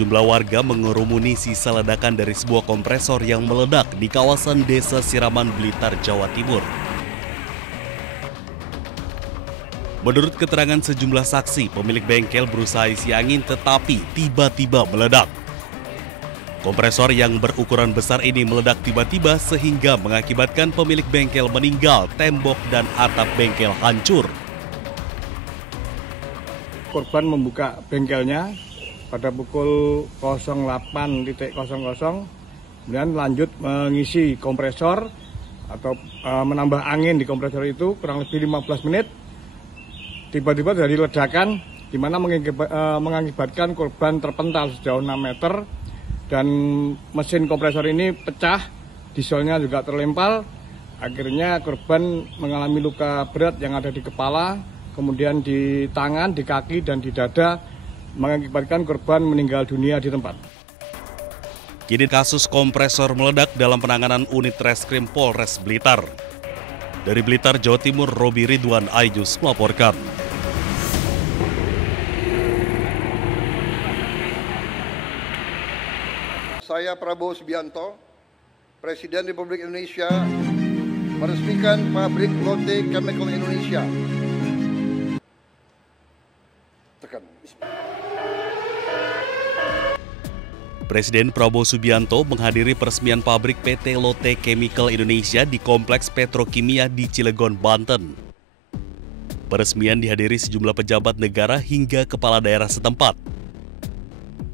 sejumlah warga mengerumuni sisa ledakan dari sebuah kompresor yang meledak di kawasan Desa Siraman, Blitar, Jawa Timur. Menurut keterangan sejumlah saksi, pemilik bengkel berusaha isi angin tetapi tiba-tiba meledak. Kompresor yang berukuran besar ini meledak tiba-tiba sehingga mengakibatkan pemilik bengkel meninggal, tembok dan atap bengkel hancur. Korban membuka bengkelnya pada pukul 08.00, kemudian lanjut mengisi kompresor atau menambah angin di kompresor itu kurang lebih 15 menit. Tiba-tiba dari ledakan di mana mengakibatkan korban terpental sejauh 6 meter dan mesin kompresor ini pecah, dieselnya juga terlempar. Akhirnya korban mengalami luka berat yang ada di kepala, kemudian di tangan, di kaki, dan di dada, mengakibatkan korban meninggal dunia di tempat. Kini kasus kompresor meledak dalam penanganan unit Reskrim Polres Blitar. Dari Blitar, Jawa Timur, Robi Ridwan Aijus melaporkan. Saya Prabowo Subianto, Presiden Republik Indonesia, meresmikan pabrik Lotte Chemical Indonesia. Presiden Prabowo Subianto menghadiri peresmian pabrik PT Lotte Chemical Indonesia di Kompleks Petrokimia di Cilegon, Banten. Peresmian dihadiri sejumlah pejabat negara hingga kepala daerah setempat.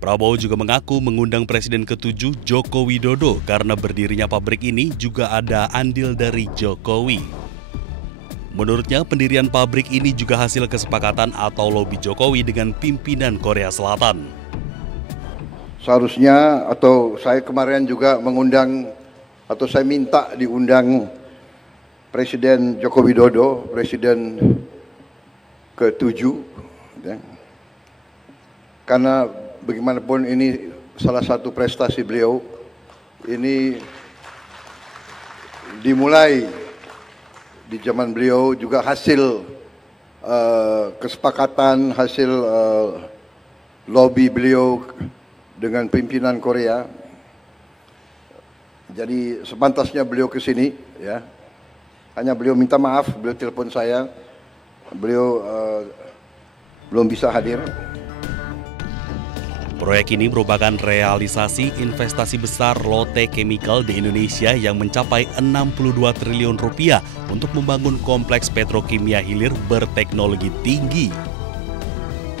Prabowo juga mengaku mengundang Presiden ke-7 Joko Widodo karena berdirinya pabrik ini juga ada andil dari Jokowi. Menurutnya, pendirian pabrik ini juga hasil kesepakatan atau lobi Jokowi dengan pimpinan Korea Selatan. Seharusnya atau saya kemarin juga mengundang atau saya minta diundang Presiden Joko Widodo, Presiden ke-7, ya. Karena bagaimanapun ini salah satu prestasi beliau, ini dimulai di zaman beliau juga hasil kesepakatan, hasil lobi beliau dengan pimpinan Korea. Jadi sepantasnya beliau ke sini, ya. Hanya beliau minta maaf, beliau telepon saya, beliau belum bisa hadir. Proyek ini merupakan realisasi investasi besar Lotte Chemical di Indonesia yang mencapai 62 triliun rupiah untuk membangun kompleks petrokimia hilir berteknologi tinggi.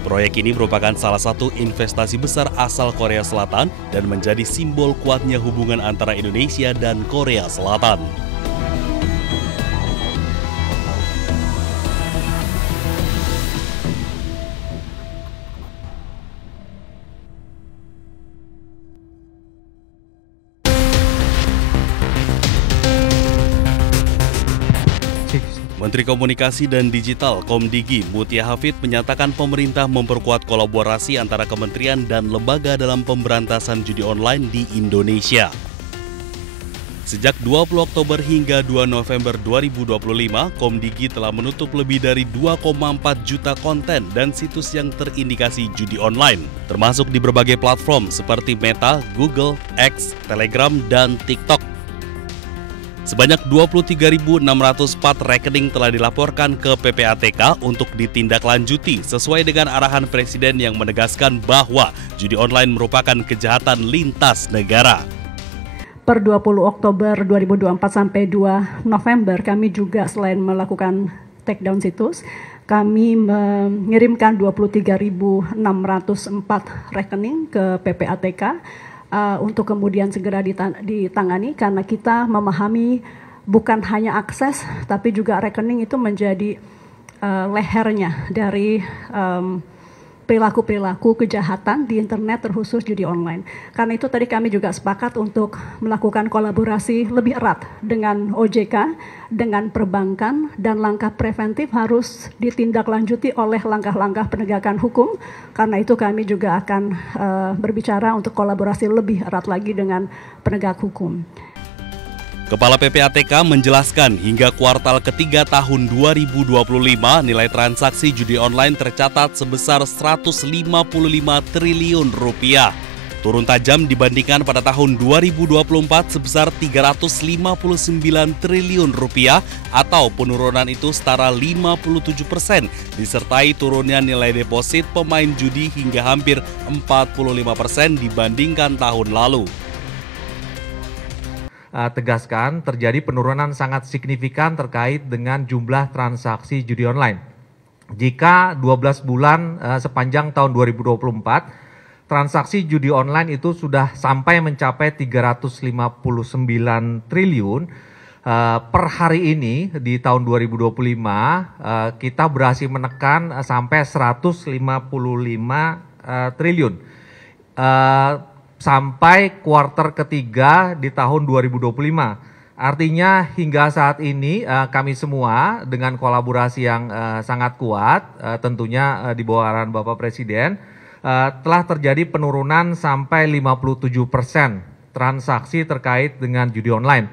Proyek ini merupakan salah satu investasi besar asal Korea Selatan dan menjadi simbol kuatnya hubungan antara Indonesia dan Korea Selatan. Menteri Komunikasi dan Digital Komdigi Mutia Hafid menyatakan pemerintah memperkuat kolaborasi antara kementerian dan lembaga dalam pemberantasan judi online di Indonesia. Sejak 20 Oktober hingga 2 November 2025, Komdigi telah menutup lebih dari 2,4 juta konten dan situs yang terindikasi judi online, termasuk di berbagai platform seperti Meta, Google, X, Telegram, dan TikTok. Sebanyak 23.604 rekening telah dilaporkan ke PPATK untuk ditindaklanjuti sesuai dengan arahan Presiden yang menegaskan bahwa judi online merupakan kejahatan lintas negara. Per 20 Oktober 2024 sampai 2 November kami juga selain melakukan takedown situs, kami mengirimkan 23.604 rekening ke PPATK untuk kemudian segera ditangani karena kita memahami bukan hanya akses tapi juga rekening itu menjadi lehernya dari perilaku-perilaku kejahatan di internet terkhusus judi online. Karena itu tadi kami juga sepakat untuk melakukan kolaborasi lebih erat dengan OJK, dengan perbankan, dan langkah preventif harus ditindaklanjuti oleh langkah-langkah penegakan hukum. Karena itu kami juga akan berbicara untuk kolaborasi lebih erat lagi dengan penegak hukum. Kepala PPATK menjelaskan hingga kuartal ketiga tahun 2025 nilai transaksi judi online tercatat sebesar 155 triliun rupiah. turun tajam dibandingkan pada tahun 2024 sebesar 359 triliun rupiah atau penurunan itu setara 57%, disertai turunnya nilai deposit pemain judi hingga hampir 45% dibandingkan tahun lalu. Tegaskan terjadi penurunan sangat signifikan terkait dengan jumlah transaksi judi online. Jika 12 bulan sepanjang tahun 2024, transaksi judi online itu sudah sampai mencapai 359 triliun. Per hari ini di tahun 2025 kita berhasil menekan sampai 155 triliun. Sampai kuartal ketiga di tahun 2025. Artinya hingga saat ini kami semua dengan kolaborasi yang sangat kuat, tentunya di bawah arahan Bapak Presiden, telah terjadi penurunan sampai 57% transaksi terkait dengan judi online.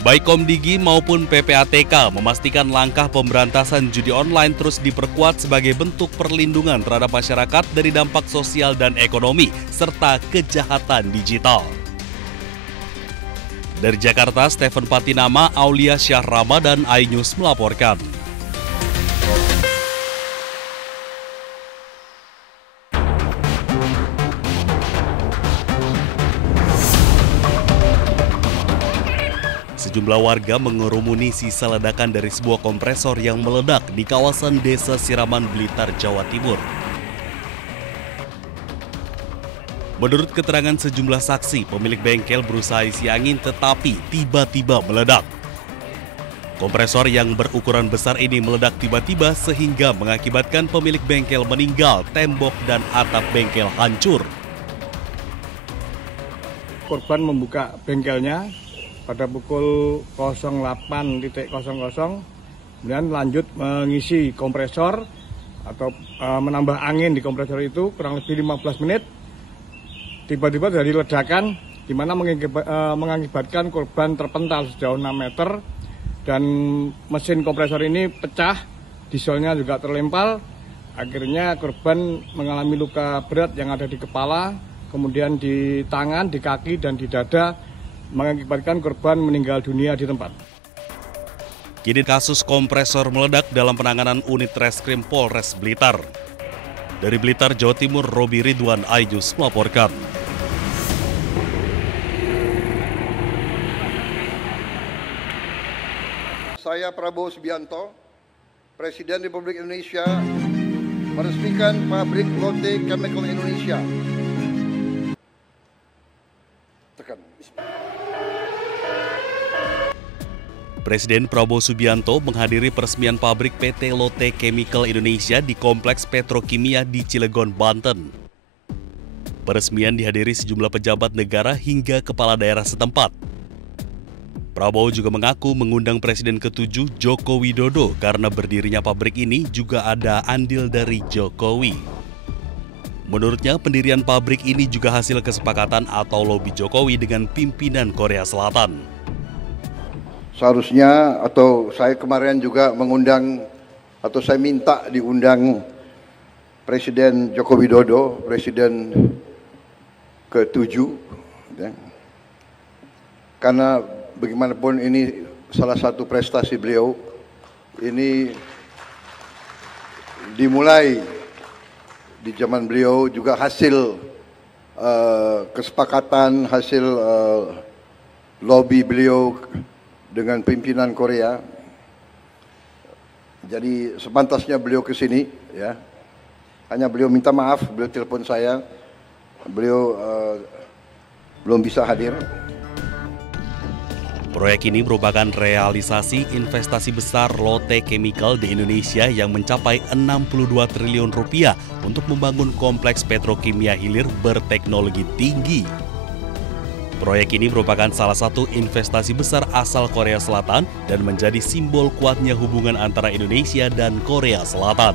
Baik Komdigi maupun PPATK memastikan langkah pemberantasan judi online terus diperkuat sebagai bentuk perlindungan terhadap masyarakat dari dampak sosial dan ekonomi serta kejahatan digital. Dari Jakarta, Stephen Patinama, Aulia Syah Ramadan, iNews melaporkan. Sejumlah warga mengerumuni sisa ledakan dari sebuah kompresor yang meledak di kawasan Desa Siraman, Blitar, Jawa Timur. Menurut keterangan sejumlah saksi, pemilik bengkel berusaha isi angin tetapi tiba-tiba meledak. Kompresor yang berukuran besar ini meledak tiba-tiba sehingga mengakibatkan pemilik bengkel meninggal, tembok dan atap bengkel hancur. Korban membuka bengkelnya pada pukul 08.00, kemudian lanjut mengisi kompresor atau menambah angin di kompresor itu kurang lebih 15 menit. Tiba-tiba dari ledakan di mana mengakibatkan korban terpental sejauh 6 meter dan mesin kompresor ini pecah, dieselnya juga terlempar. Akhirnya korban mengalami luka berat yang ada di kepala, kemudian di tangan, di kaki dan di dada, mengakibatkan korban meninggal dunia di tempat. Kini kasus kompresor meledak dalam penanganan unit Reskrim Polres Blitar. Dari Blitar, Jawa Timur, Robi Ridwan, iNews melaporkan. Saya Prabowo Subianto, Presiden Republik Indonesia, meresmikan pabrik Lotte Chemical Indonesia. Presiden Prabowo Subianto menghadiri peresmian pabrik PT Lotte Chemical Indonesia di Kompleks Petrokimia di Cilegon, Banten. Peresmian dihadiri sejumlah pejabat negara hingga kepala daerah setempat. Prabowo juga mengaku mengundang Presiden ke-7 Joko Widodo karena berdirinya pabrik ini juga ada andil dari Jokowi. Menurutnya, pendirian pabrik ini juga hasil kesepakatan atau lobi Jokowi dengan pimpinan Korea Selatan. Seharusnya atau saya kemarin juga mengundang atau saya minta diundang Presiden Joko Widodo, Presiden ke-7, ya. Karena bagaimanapun ini salah satu prestasi beliau, ini dimulai di zaman beliau juga hasil kesepakatan, hasil lobby beliau dengan pimpinan Korea. Jadi sepantasnya beliau ke sini, ya. Hanya beliau minta maaf, beliau telepon saya, beliau belum bisa hadir. Proyek ini merupakan realisasi investasi besar Lotte Chemical di Indonesia yang mencapai 62 triliun rupiah untuk membangun kompleks petrokimia hilir berteknologi tinggi. Proyek ini merupakan salah satu investasi besar asal Korea Selatan dan menjadi simbol kuatnya hubungan antara Indonesia dan Korea Selatan.